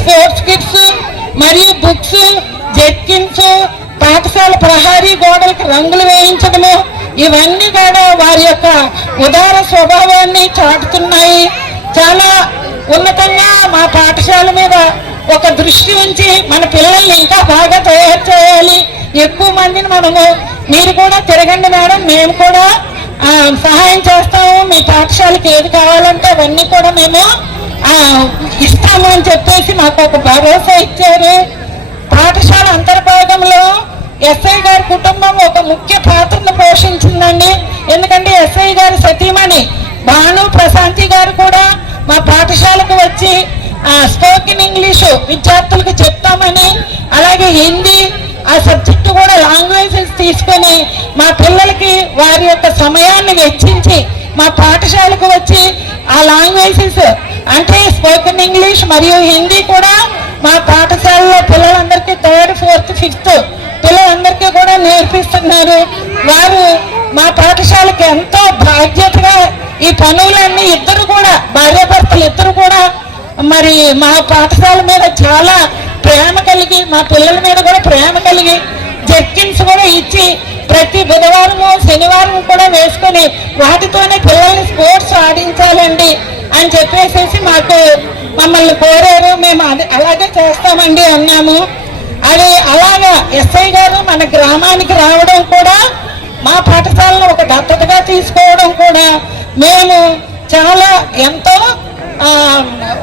Sports kits మరియు books, జెర్కిన్స్, పాఠశాల ప్రహారీ గోడలకు రంగులు వేయించడము, ఇవన్నీ కూడా వారి యొక్క ఉదార స్వభావాన్ని చాటుతున్నాయి. చాలా ఉన్నతంగా మా పాఠశాల మీద ఒక దృష్టి ఉంచి మన పిల్లల్ని ఇంకా బాగా తయారు చేయాలి. ఎక్కువ మందిని మీరు కూడా తిరగండి మేడం, మేము కూడా సహాయం చేస్తాము, మీ పాఠశాలకి ఏది కావాలంటే అవన్నీ కూడా మేము ఇస్తాము అని చెప్పేసి మాకు ఒక భరోసా ఇచ్చారు. పాఠశాల అంతర్భాగంలో ఎస్ఐ గారి కుటుంబం ఒక ముఖ్య పాత్రను పోషించిందండి. ఎందుకంటే ఎస్ఐ గారి సతీమణి భాను ప్రశాంతి గారు కూడా మా పాఠశాలకు వచ్చి స్పోకెన్ ఇంగ్లీషు విద్యార్థులకు చెప్తామని, అలాగే హిందీ ఆ సబ్జెక్టు కూడా లాంగ్వేజెస్ తీసుకొని మా పిల్లలకి వారి యొక్క సమయాన్ని వెచ్చించి మా పాఠశాలకు వచ్చి ఆ లాంగ్వేజెస్ అంటే స్పోకెన్ ఇంగ్లీష్ మరియు హిందీ కూడా మా పాఠశాలలో పిల్లలందరికీ 3rd, 4th, 5th పిల్లలందరికీ కూడా నేర్పిస్తున్నారు. వారు మా పాఠశాలకి ఎంతో బాధ్యతగా ఈ పనులన్నీ ఇద్దరు కూడా భార్యాభర్తలు ఇద్దరు కూడా మరి మా పాఠశాల మీద చాలా ప్రేమ కలిగి, మా పిల్లల మీద కూడా ప్రేమ కలిగి జెర్కిన్స్ కూడా ఇచ్చి ప్రతి బుధవారము శనివారం కూడా వేసుకొని వాటితోనే పిల్లల్ని స్పోర్ట్స్ ఆడించాలండి అని చెప్పేసి మమ్మల్ని కోరారు. మేము అలాగే చేస్తామండి అన్నాము. అది అలాగా ఎస్ఐ గారు మన గ్రామానికి రావడం కూడా, మా పాఠశాలను ఒక దత్తతగా తీసుకోవడం కూడా మేము చాలా ఎంతో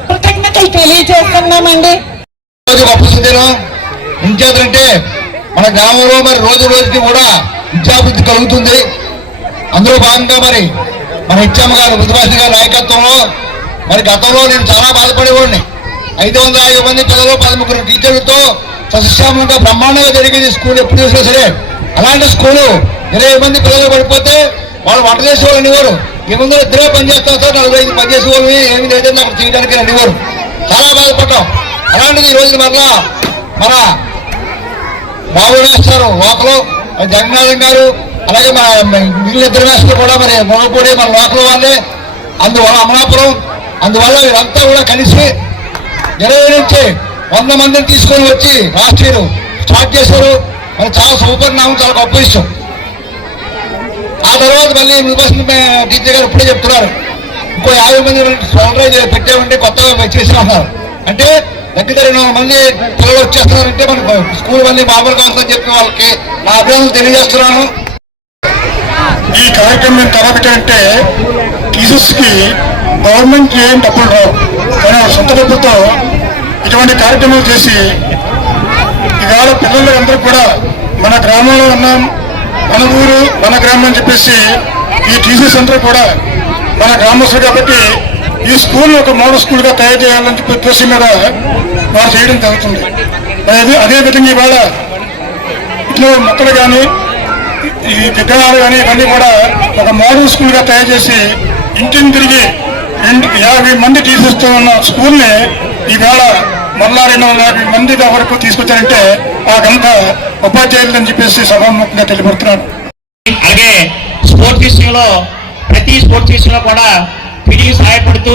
కృతజ్ఞతలు తెలియజేస్తున్నామండి. ఇంకేదంటే మన గ్రామంలో మరి రోజు రోజుకి కూడా విద్యాభివృద్ధి కలుగుతుంది. అందులో భాగంగా మరి మన హెచ్ఎం గారు బుద్ధభాష గారి నాయకత్వంలో మరి గతంలో నేను చాలా బాధపడేవాడిని. 550 మంది పిల్లలు 13 టీచర్లతో సస్యశ్యామంగా బ్రహ్మాండంగా జరిగేది స్కూల్ ఎప్పుడు చూసినా సరే. అలాంటి స్కూలు 20 మంది పిల్లలు పడిపోతే వాళ్ళు వంట చేసేవాళ్ళు అనేవారు. ఈ ముందు ఇద్దరే పనిచేస్తాం సార్, 45 పనిచేసేవాళ్ళు ఏమి లేదని అక్కడ చేయడానికి అనేవారు. చాలా బాధపడ్డాం. అలాంటిది ఈ రోజు మరలా మన బాబు వేస్తారు లోకలు జగన్నాథం గారు, అలాగే మన మిగిలిన ఇద్దరు వేస్తారు కూడా మరి మొగపూడి మన లోకల్ వాళ్ళే, అందువల్ల అమలాపురం, అందువల్ల వీరంతా కూడా కలిసి 20 నుంచి 100 మందిని తీసుకొని వచ్చి లాస్ట్ ఇయర్ స్టార్ట్ చేశారు. మరి చాలా సూపర్ నామం, చాలా గొప్ప విషయం. ఆ తర్వాత మళ్ళీ యూనివర్సిటీ టీచర్ గారు ఇప్పుడే చెప్తున్నారు ఇంకో 50 మంది సోల్డర్ పెట్టామంటే కొత్తగా చేసినారు. అంటే దగ్గర 20 మంది పిల్లలు వచ్చేస్తున్నారంటే మనకు స్కూల్ మళ్ళీ మామూలుగా వస్తుందని చెప్పి వాళ్ళకి నా అభిప్రాయం తెలియజేస్తున్నాను. ఈ కార్యక్రమం తలపెట్టాలంటే టీచర్స్ కి గవర్నమెంట్ ఏం డబ్బులు రావు, కానీ సొంత డబ్బులతో ఇటువంటి కార్యక్రమాలు చేసి ఇవాళ పిల్లలందరూ కూడా మన గ్రామంలో ఉన్నాం, మన ఊరు మన గ్రామం అని చెప్పేసి ఈ టీచర్స్ అందరూ కూడా మన గ్రామస్తులు కాబట్టి ఈ స్కూల్ ఒక మోడల్ స్కూల్ గా తయారు చేయాలని చెప్పి ఉద్దేశం మీద వారు చేయడం జరుగుతుంది. అదేవిధంగా ఇవాళ ఇట్లా మొక్కలు కానీ ఈ విగ్రహాలు కానీ ఇవన్నీ కూడా ఒక మోడల్ స్కూల్ గా తయారు చేసి ఇంటిని తిరిగి 50 మంది టీచర్స్ తో ఉన్న స్కూల్ ని ఈవేళ మరలా 250 మంది వరకు తీసుకొచ్చారంటే ఆ ఘనత ఉపాధ్యాయులని చెప్పేసి సభాముఖంగా తెలియబడుతున్నాను. అలాగే స్పోర్ట్స్ విషయంలో ప్రతి స్పోర్ట్స్ విషయంలో కూడా పిడికి సహాయపడుతూ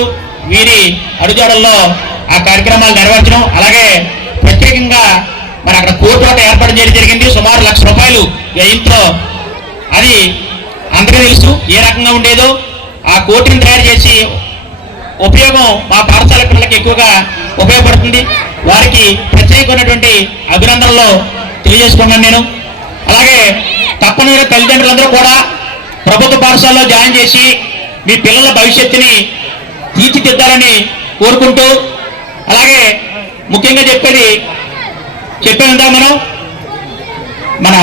వీరి అడుగుజాడల్లో ఆ కార్యక్రమాలు నెరవేర్చడం, అలాగే ప్రత్యేకంగా మరి అక్కడ కోర్టు ఒకటి ఏర్పాటు చేయడం జరిగింది. సుమారు ₹1,00,000 వ్యయంతో. అది అందరికీ తెలుసు ఏ రకంగా ఉండేదో. ఆ కోర్టుని తయారు చేసి ఉపయోగం మా పాఠశాల పిల్లలకి ఎక్కువగా ఉపయోగపడుతుంది. వారికి ప్రత్యేకమైనటువంటి అభినందనలు తెలియజేసుకున్నాను నేను. అలాగే తప్పనిసరిగా తల్లిదండ్రులందరూ కూడా ప్రభుత్వ పాఠశాలలో జాయిన్ చేసి మీ పిల్లల భవిష్యత్తుని తీర్చిదిద్దాలని కోరుకుంటూ, అలాగే ముఖ్యంగా చెప్పేందా మన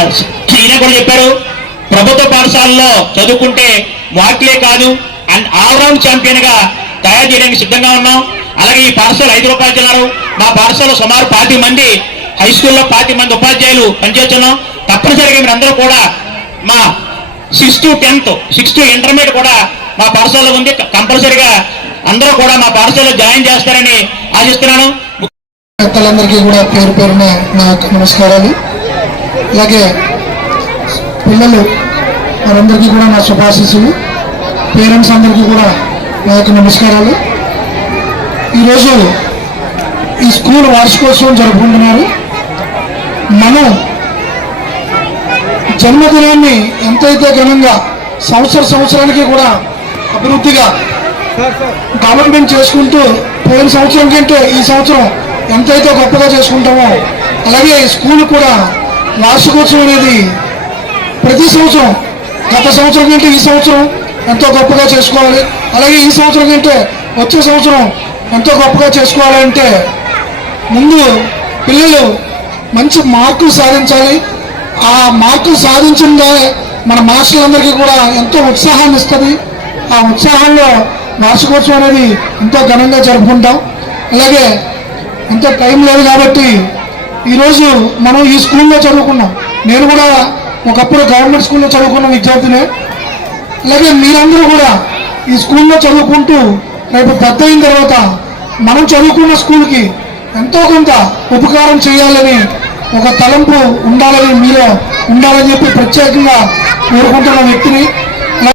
ఈయన కూడా చెప్పారు, ప్రభుత్వ పాఠశాలలో చదువుకుంటే మార్కులే కాదు అండ్ ఆల్రౌండ్ ఛాంపియన్ గా తయారు చేయడానికి సిద్ధంగా ఉన్నాం. అలాగే ఈ పాఠశాల ₹5 చెల్లారు. మా పాఠశాలలో సుమారు 50 మంది, హై స్కూల్లో 50 మంది ఉపాధ్యాయులు పనిచేస్తున్నాం. తప్పనిసరిగా మీరు అందరూ కూడా మా 6th to 10th, 6th to intermediate కూడా మా పాఠశాలలో ఉంది. కంపల్సరిగా అందరూ కూడా మా పాఠశాలలో జాయిన్ చేస్తారని ఆశిస్తున్నాను. పెద్దలందరికీ కూడా పేరు పేరున నా యొక్క నమస్కారాలు. అలాగే పిల్లలు మనందరికీ కూడా నా శుభాశీస్సులు. పేరెంట్స్ అందరికీ కూడా నా యొక్క నమస్కారాలు. ఈరోజు ఈ స్కూల్ వార్షికోత్సవం జరుపుకుంటున్నారు. మనం జన్మదినాన్ని ఎంతైతే ఘనంగా సంవత్సరానికి కూడా అభివృద్ధిగా డెవలప్మెంట్ చేసుకుంటూ పోయిన సంవత్సరం కంటే ఈ సంవత్సరం ఎంతైతే గొప్పగా చేసుకుంటామో అలాగే ఈ స్కూల్ కూడా వార్షికోత్సవం అనేది ప్రతి సంవత్సరం గత సంవత్సరం కంటే ఈ సంవత్సరం ఎంతో గొప్పగా చేసుకోవాలి. అలాగే ఈ సంవత్సరం కంటే వచ్చే సంవత్సరం ఎంతో గొప్పగా చేసుకోవాలంటే ముందు పిల్లలు మంచి మార్కులు సాధించాలి. ఆ మార్కులు సాధించిందే మన మాస్టర్లందరికీ కూడా ఎంతో ఉత్సాహాన్ని ఇస్తుంది. ఆ ఉత్సాహంలో వార్షికోత్సవం అనేది ఎంతో ఘనంగా జరుపుకుంటాం. అలాగే ఎంతో టైం లేదు కాబట్టి ఈరోజు మనం ఈ స్కూల్లో చదువుకున్నాం. నేను కూడా ఒకప్పుడు గవర్నమెంట్ స్కూల్లో చదువుకున్న విద్యార్థినే. అలాగే మీరందరూ కూడా ఈ స్కూల్లో చదువుకుంటూ రేపు పెద్ద అయిన తర్వాత మనం చదువుకున్న స్కూల్కి ఎంతో కొంత ఉపకారం చేయాలని ఒక తలంపు ఉండాలని మీలో ఉండాలని చెప్పి ప్రత్యేకంగా కోరుకుంటున్న వ్యక్తిని.